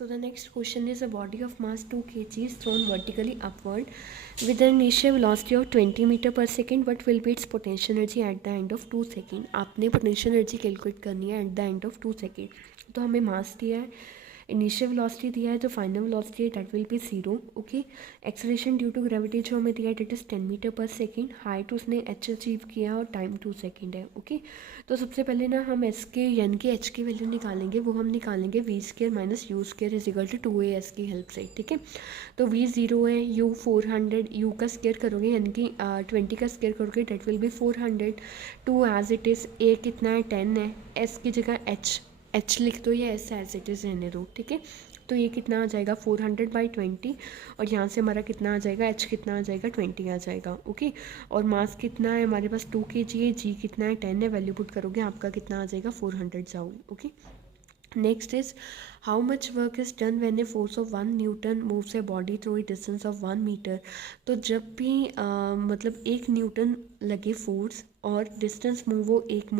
So the next question is a body of mass 2 kg is thrown vertically upward with an initial velocity of 20 meter per second. What will be its potential energy at the end of 2 second. आपने potential energy calculate करनी है at the end of 2 second. तो हमें मास दिया है, initial velocity दिया है, जो फाइनल वेलोसिटी है that will be 0. Okay. Acceleration due to gravity जो हमें दिया है that is 10 metre per second. Height उसने एच अचीव किया और टाइम 2 सेकेंड है. ओके. तो सबसे पहले ना हम एस के यानी कि एच की वैल्यू निकालेंगे. वो हम निकालेंगे v square minus u square is equal to 2as की हेल्प से. ठीक है. तो वी 0 है, यू 400, यू का स्केयर करोगे यानी कि 20 का स्केयर करोगे that will be 400. 2 as it is, ए कितना है 10 है. एस की जगह एच लिख दो या एस एज इट इज़ रहने दो. ठीक है. तो ये कितना आ जाएगा 400/20 और यहाँ से हमारा कितना आ जाएगा, एच कितना आ जाएगा 20 आ जाएगा. ओके. और मास कितना है हमारे पास 2 kg है, जी कितना है 10 है. वैल्यू पुट करोगे आपका कितना आ जाएगा 400 joule. Okay. Next is how much work is done when a force of 1 newton moves a body through a distance of 1 metre. तो जब भी मतलब 1 न्यूटन लगे फोर्स और डिस्टेंस मूव हो 1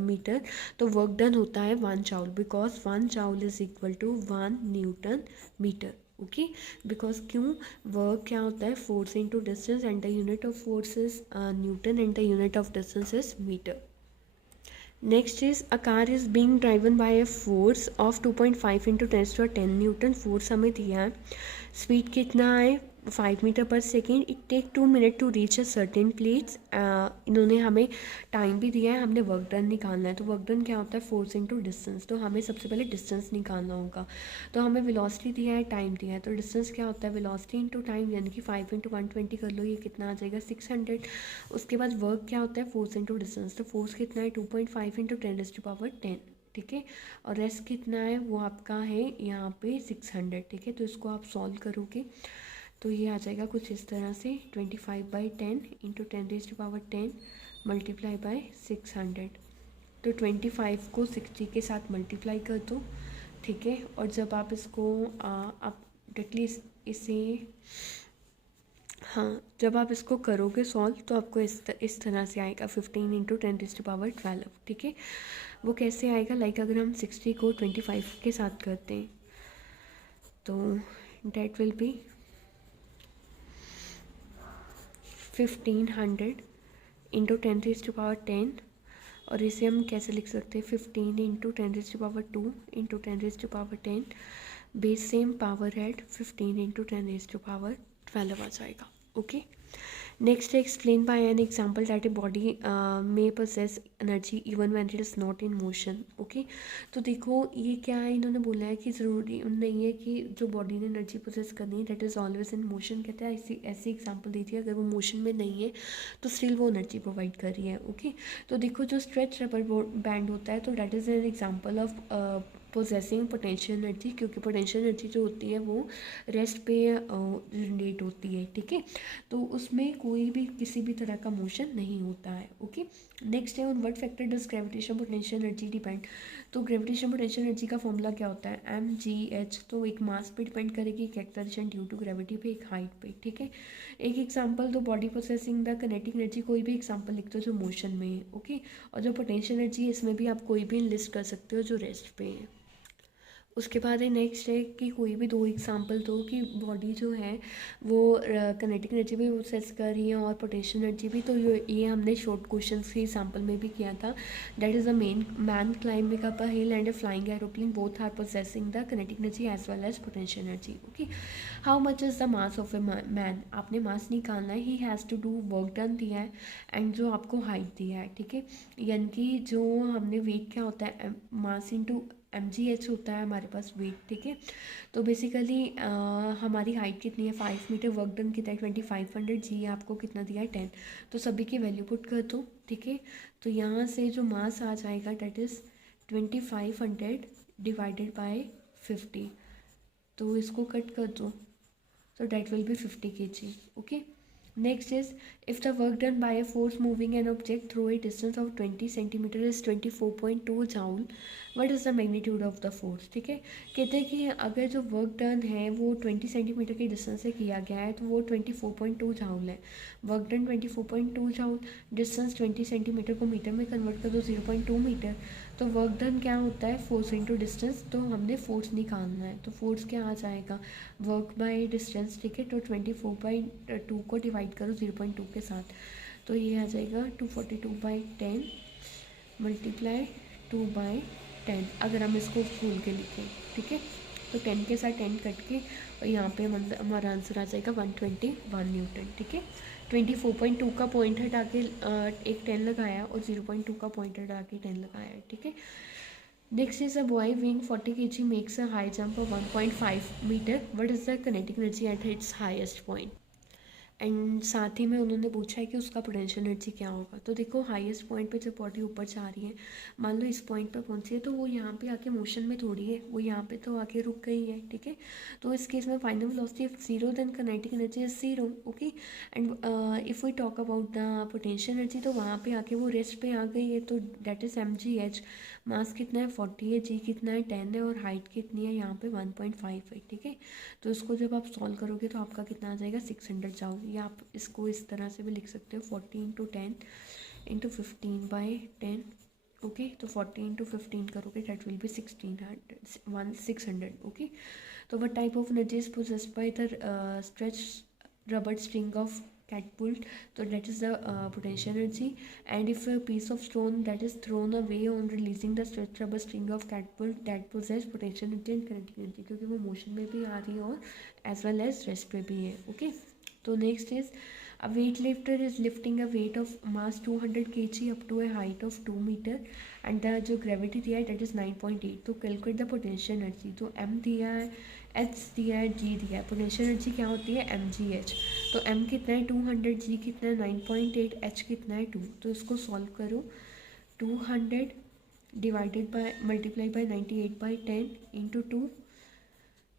मीटर, तो वर्क डन होता है 1 joule, because 1 joule is equal to 1 newton metre. Okay. Because क्यों, वर्क क्या होता है, force into distance and the unit of force is newton and the unit of distance is metre. Next is a car is being driven by a force of 2.5 into 10 newton. Force हमें दिया है. Speed कितना है 5 metre per second. It take 2 minute to reach a certain place. इन्होंने हमें time भी दिया है, हमने वर्क डन निकालना है. तो वर्क डन क्या होता है, फोर्स इंटू डिस्टेंस. तो हमें सबसे पहले डिस्टेंस निकालना होगा. तो हमें वेलोसिटी दिया है, टाइम दिया है. तो डिस्टेंस क्या होता है, वेलोसिटी इंटू टाइम यानी कि 5 इंटू 120 कर लो, ये कितना आ जाएगा 600. उसके बाद वर्क क्या होता है, फोर्स इंटू डिस्टेंस. तो फोर्स कितना है 2.5 इंटू 10⁻10. ठीक है. और रेस्ट कितना है वो आपका है यहाँ पे 600. ठीक है. तो इसको आप सॉल्व करोगे तो ये आ जाएगा कुछ इस तरह से 25/10 इंटू 10⁻10 मल्टीप्लाई बाय 600. तो 25 को 60 के साथ मल्टीप्लाई कर दो. ठीक है. और जब आप इसको आप डायरेक्टली इसे हाँ जब आप इसको करोगे सॉल्व तो आपको इस तरह से आएगा 15 इंटू 10⁻12. ठीक है. वो कैसे आएगा, लाइक अगर हम 60 को 25 के साथ करते हैं तो डेट विल बी 1500 इंटू 10⁻10. और इसे हम कैसे लिख सकते हैं 15 into 10⁻2 into 10⁻10 base same power at 15 into 10⁻12 आ जाएगा. Okay. Next explain by an example that a body में possess energy even when it is not in motion. Okay. तो देखो ये क्या है, इन्होंने बोला है कि ज़रूरी नहीं है कि जो बॉडी ने एनर्जी पोसेस करनी है that is always in motion. कहते हैं ऐसी एग्जाम्पल दी थी, अगर वो मोशन में नहीं है तो स्टिल वो एनर्जी प्रोवाइड कर रही है. ओके. तो देखो जो स्ट्रेच रबर बैंड होता है तो that is an example of possessing potential energy, क्योंकि पोटेंशियल एनर्जी जो होती है वो रेस्ट पे जनरेट होती है. ठीक है. तो उसमें कोई भी किसी भी तरह का मोशन नहीं होता है. ओके. नेक्स्ट है on what factor does gravitation potential energy depend. तो ग्रेविटेशन पोटेंशियल एनर्जी का फॉर्मूला क्या होता है, mgh. तो एक मास पे डिपेंड करेगी, एक एक्सेलरेशन ड्यू टू ग्रेविटी पे, एक हाइट पे. ठीक है. एक एग्जांपल दो body processing the kinetic energy, कोई भी एग्जांपल लिख दो जो मोशन में है. ओके. और जो पोटेंशियल एनर्जी है इसमें भी आप कोई भी लिस्ट कर सकते हो जो रेस्ट पे है. उसके बाद है नेक्स्ट है कि कोई भी 2 एग्जांपल दो कि बॉडी जो है वो किनेटिक एनर्जी भी प्रोसेस कर रही है और पोटेंशियल एनर्जी भी. तो ये हमने शॉर्ट क्वेश्चन के एग्जांपल में भी किया था. That is a man climbing up a hill and a flying aeroplane both are possessing the kinetic energy as well as potential energy. Okay. How much is the mass of a man. आपने mass निकालना है. He has to do work done दिया है and जो आपको height दिया है. ठीक है. यानी कि जो हमने वेट क्या होता है मास इंटू mgh होता है हमारे पास वेट. ठीक है. तो बेसिकली हमारी हाइट कितनी है 5 मीटर, वर्क डन कितना है 2500, जी आपको कितना दिया है 10. तो सभी की वैल्यू पुट कर दो. ठीक है. तो यहाँ से जो मास आ जाएगा डेट इज़ 2500 डिवाइडेड बाय 50. तो इसको कट कर दो तो डेट विल बी 50 kg. ओके. Next is if the work done by a force moving an object through a distance of 20 centimeter is 24.2 joule, what is the magnitude of the force. ठीक है. कहते हैं कि अगर जो वर्क डन है वो 20 सेंटीमीटर के डिस्टेंस से किया गया है तो वो 24.2 जाउल है. Work done 24.2 joule, distance 20 centimetre को मीटर में कन्वर्ट कर दो 0.2 मीटर. तो वर्क डन क्या होता है, फोर्स इनटू डिस्टेंस, तो हमने फोर्स निकालना है, तो फोर्स क्या आ जाएगा, वर्क बाय डिस्टेंस, ठीक है। तो 24/2 को डिवाइड करो 0.2 के साथ, तो ये आ जाएगा 242/10 मल्टीप्लाई 2/10, अगर हम इसको खोल के लिखें, ठीक है। तो 10 के साथ 10 कट के और यहाँ पे हमारा आंसर आ जाएगा 121 न्यूटन, ठीक है। 24.2 का पॉइंट हटा के एक 10 लगाया और 0.2 का पॉइंट हटा के 10 लगाया है, ठीक है। Next is a boy weighing 40 kg makes a high jump of 1.5 metre, what is the kinetic energy at its highest point. And साथ ही में उन्होंने पूछा है कि उसका पोटेंशियल एनर्जी क्या होगा। तो देखो हाईएस्ट पॉइंट पे जब बॉडी ऊपर जा रही है, मान लो इस पॉइंट पर पहुंची है, तो वो यहाँ पे आके मोशन में थोड़ी है, वो यहाँ पे तो आके रुक गई है, ठीक है। तो इस केस में final velocity if zero then kinetic energy is zero, okay. And if we talk about the potential energy, तो वहाँ पे आके वो रेस्ट पे आ गई है, तो डेट इज mgh। मास कितना है 40 है, जी कितना है 10 है, और हाइट कितनी है यहाँ पे 1.5 है, ठीक है। तो इसको जब आप सॉल्व करोगे तो आपका कितना आ जाएगा 600 जाओ, या आप इसको इस तरह से भी लिख सकते हो 40 इंटू 10 इंटू 15/10, ओके। तो 40 इंटू 15 करोगे दैट विल बी 600, ओके। तो what type of energy is possessed by the stretch rubber string of catapult, so that is the potential energy. And if a piece of stone that is thrown away on releasing the stretch rubber string of catapult, that possess potential energy and kinetic energy, क्योंकि वो motion में भी आ रही है और as well as rest पे भी है, ओके। तो next is a weightlifter is lifting a weight of mass 200 kg up to a height of 2 meter and the जो gravity दिया है that is 9.8। तो calculate the potential energy, तो m दिया है, h दिया है, g दिया है, पोटेंशियल एनर्जी क्या होती है mgh। तो m कितना है 200, g कितना है 9.8, h कितना है 2। तो इसको सॉल्व करो, 200 divided by multiply by 98/10 into 2,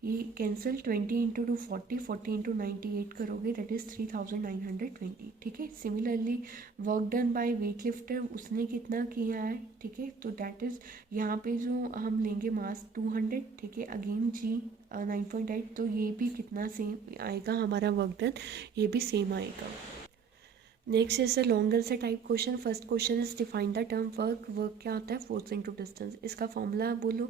ये कैंसिल, 20 इंटू 2 40, 40 इंटू 98 करोगे दैट इज़ 3920, ठीक है। Similarly work done by weight lifter, उसने कितना किया है, ठीक है। तो दैट इज़ यहाँ पे जो हम लेंगे मास 200, ठीक है, अगेन जी 9.8, तो ये भी कितना सेम आएगा हमारा वर्क डन, ये भी सेम आएगा। Next is a long answer type question. First question is define the term work. Work क्या होता है, फोर्स इंटू डिस्टेंस। इसका फॉर्मूला बोलो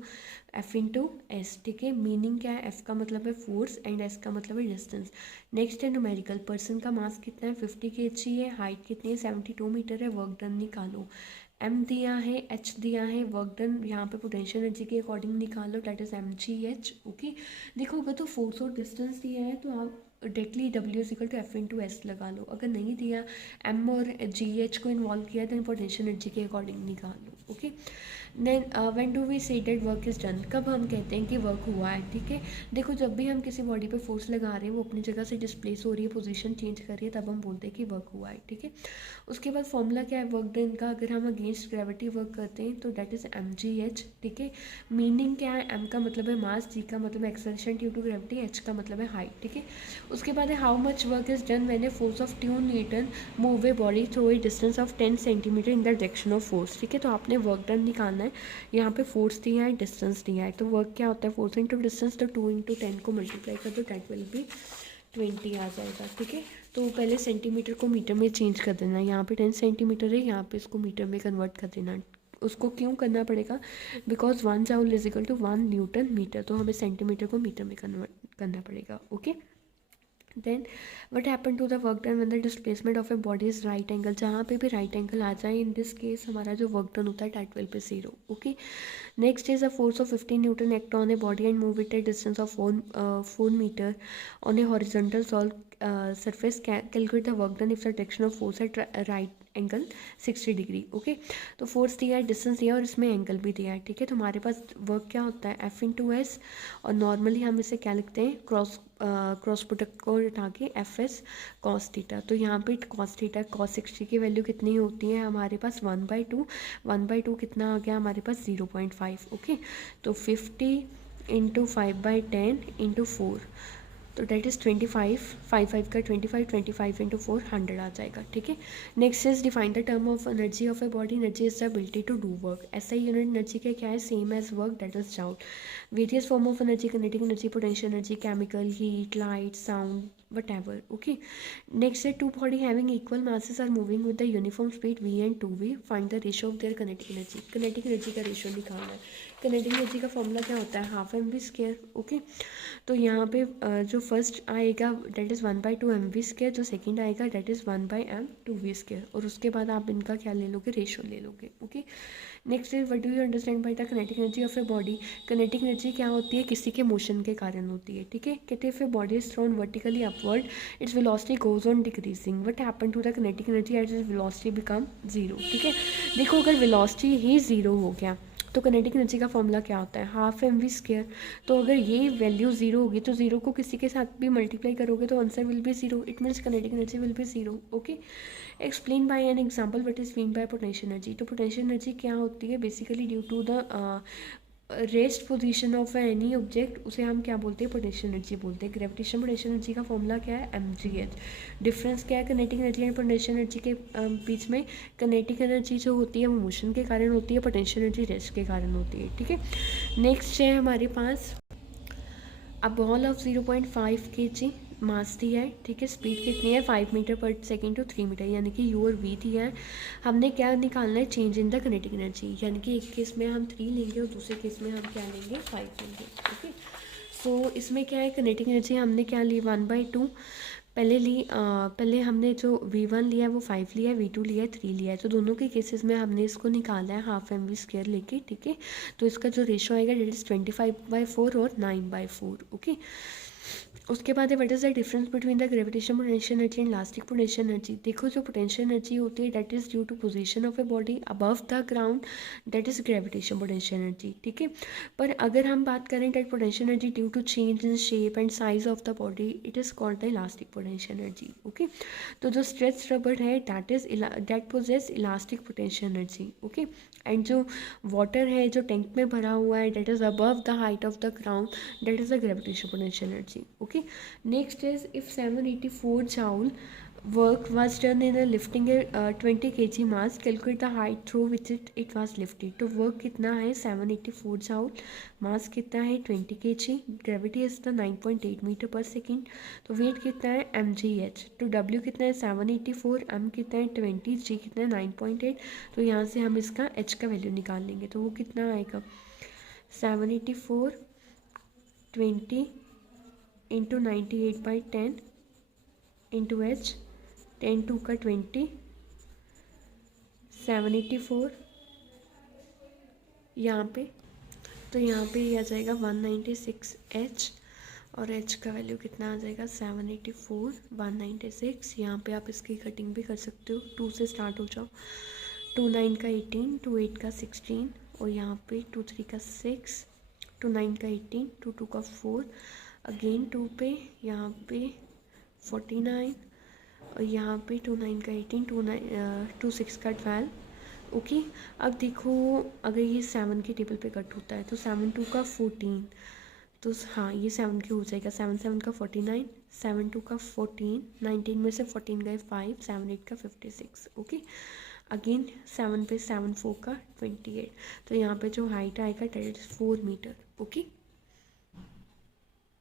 एफ इंटू एस, ठीक है। मीनिंग क्या है, एफ का मतलब है फोर्स एंड एस का मतलब है डिस्टेंस। नेक्स्ट है न्यूमेरिकल, पर्सन का मास कितना है 50 kg है, हाइट कितनी है 72 मीटर है, वर्क डन निकालो। एम दिया है, एच दिया है, वर्क डन यहाँ पे पोटेंशियल एनर्जी के अकॉर्डिंग निकालो, दैट इज mgh, ओके। देखो अगर तो फोर्स और डिस्टेंस दिया है तो आप directly W is equal to F into S लगा लो। अगर नहीं दिया, एम और जी एच को इन्वॉल्व किया, देन पोटेंशियल एनर्जी के अकॉर्डिंग निकाल लो, okay. Then when do we say that work is done, कब हम कहते हैं कि वर्क हुआ है, ठीक है। देखो जब भी हम किसी बॉडी पे फोर्स लगा रहे हैं, वो अपनी जगह से डिस्प्लेस हो रही है, पोजीशन चेंज कर रही है, तब हम बोलते हैं कि वर्क हुआ है, ठीक है। उसके बाद फॉर्मूला क्या है वर्क डन का, अगर हम अगेंस्ट ग्रेविटी वर्क करते हैं तो दैट इज़ mgh, ठीक है। मीनिंग क्या है, m का मतलब है मास, g का मतलब है acceleration due to gravity, h का मतलब है हाइट, ठीक है। उसके बाद है how much work is done when a force of 2 Newton move A body through a distance of 10 centimetre in the direction of force, ठीक है। तो आपने वर्क डन निकालना है, यहाँ पे फोर्स दिया है, डिस्टेंस दिया है, तो वर्क क्या होता है फोर्स इंटू डिस्टेंस, तो 2 इंटू 10 को मल्टीप्लाई कर दो, दैट विल बी 20 आ जाएगा, ठीक है। तो पहले सेंटीमीटर को मीटर में चेंज कर देना, यहाँ पे 10 सेंटीमीटर है, यहाँ पे इसको मीटर में कन्वर्ट कर देना। उसको क्यों करना पड़ेगा, because 1 joule is equal to 1 newton metre, तो हमें सेंटीमीटर को मीटर में कन्वर्ट करना पड़ेगा, okay. Then what happen to the work done when the displacement of a body is right angle, जहाँ पे भी राइट एंगल आ जाए, इन दिस केस हमारा जो वर्क डन होता है that will be 0, okay. Next is a force of 15 newton act on a body and move it a distance of 4 metre on a horizontal solve surface, calculate the work done if the direction of force at right angle 60 degree, okay. तो force दिया है, distance दिया है और इसमें angle भी दिया है, ठीक है। तो हमारे पास वर्क क्या होता है एफ इंटू एस, और नॉर्मली हम इसे क्या लिखते हैं क्रॉस प्रोडक्ट को हटा के एफ एस कॉस थीटा। तो यहाँ पे कॉस थीटा कॉस 60 की वैल्यू कितनी होती है हमारे पास 1/2, 1/2 कितना आ गया हमारे पास 0.5, ओके। तो 50 इंटू 5/10 इंटू 4, तो डेट इज़ 25, 5 का 25, 25 इंटू 4 100 आ जाएगा, ठीक है। Next is define the term of energy of a body. Energy is the ability to do work. ऐसा ही यूनिट एनर्जी का क्या है, same as work, that is joule. Various form of energy, kinetic energy, potential energy, chemical, heat, light, sound, whatever. Okay, next है two body having equal masses are moving with the uniform speed v and 2v. Find the ratio of their kinetic energy. kinetic energy का ratio निकालना है. kinetic energy का formula क्या होता है, half m v square. Okay, तो यहाँ पे जो फर्स्ट आएगा that is 1/2 m v square, जो सेकंड आएगा डेट इज़ 1/m2v स्क्वायर, और उसके बाद आप इनका क्या ले लोगे, रेशियो ले लोगे. Okay, next is what do you understand by the kinetic energy of a body. Kinetic energy क्या होती है, किसी के मोशन के कारण होती है. ठीक है, कहते हैं if a body is thrown vertically upward its velocity goes on decreasing. What happen to the kinetic energy as is velocity become zero. ठीक है, देखो अगर वेलोसिटी ही ज़ीरो हो गया तो किनेटिक एनर्जी का फॉर्मूला क्या होता है, हाफ एम वी स्क्वायर. तो अगर ये वैल्यू ज़ीरो होगी तो ज़ीरो को किसी के साथ भी मल्टीप्लाई करोगे तो answer will be zero. It means kinetic energy will be zero. Okay, explain by an example what is mean by potential energy. तो पोटेंशियल एनर्जी क्या होती है, basically due to the rest position of any object, उसे हम क्या बोलते हैं, potential energy बोलते हैं. ग्रेविटेशन पोटेंशियल एनर्जी का फॉर्मूला क्या है, mgh. डिफरेंस क्या है kinetic energy and potential energy के बीच में. किनेटिक एनर्जी जो होती है वो मोशन के कारण होती है, पोटेंशियल एनर्जी रेस्ट के कारण होती है. ठीक है, नेक्स्ट है हमारे पास अ बॉल ऑफ 0.5 kg मास दिया है. ठीक है, स्पीड कितनी है 5 metre per second to 3 metre, यानी कि यू और वी दिया है. हमने क्या निकालना है, change in the kinetic energy, यानी कि एक केस में हम 3 लेंगे और दूसरे केस में हम क्या लेंगे, 5 लेंगे. ओके, सो इसमें क्या है, किनेटिक एनर्जी हमने क्या ली 1/2 पहले ली. पहले हमने जो v1 लिया है वो 5 लिया है, v2 लिया है 3 लिया है. तो दोनों के केसेस में हमने इसको निकाला है हाफ एम वी स्क्वायर लेके. ठीक है, तो इसका जो रेशो आएगा डेट इज़ 25/4 और 9/4. ओके, उसके बाद है what is the difference between the gravitation potential energy and elastic potential energy. देखो जो पोटेंशियल एनर्जी होती है that is due to position of a body above the ground, that is gravitation potential energy. ठीक है, पर अगर हम बात करें that potential energy due to change in shape and size of the body, it is called the elastic potential energy. Okay, तो जो stretch rubber है that possess elastic potential energy. Okay, and जो वाटर है जो tank में भरा हुआ है that is above the height of the ground, that is the gravitation potential energy. Okay, next is if 784 joule work was done in a lifting a 20 kg mass, calculate the height through which it was lifted. तो work कितना है 784 joule, mass कितना है 20 kg, gravity is the 9.8 metre per second. तो weight कितना है mgh. तो w कितना है 784, m कितना है 20, g कितना है 9.8. तो यहाँ से हम इसका h का वैल्यू निकाल लेंगे. तो वो कितना आएगा 784 20 इंटू 98/10 इंटू एच, 10 2 का 20, 784 यहाँ पे. तो यहाँ पे ये आ जाएगा 196 और एच का वैल्यू कितना आ जाएगा 784 196. यहाँ पे आप इसकी कटिंग भी कर सकते हो, 2 से स्टार्ट हो जाओ. 2 9 का 18, 2 8 का 16 और यहाँ पे 2 3 का 6, 2 9 का 18, 2 2 का 4, अगेन 2 पे यहाँ पे 49 और यहाँ पे 2 9 का 18, 2 6 का 12. ओके, अब देखो अगर ये 7 के टेबल पे कट होता है तो 7 2 का 14, तो हाँ ये 7 के हो जाएगा. 7 7 का 49, 7 2 का 14, 19 में से 14 गए 5, 7 8 का 56. ओके, अगेन 7 पे 7 4 का 28. तो यहाँ पे जो हाइट आएगा दैट इज 4 मीटर. ओके.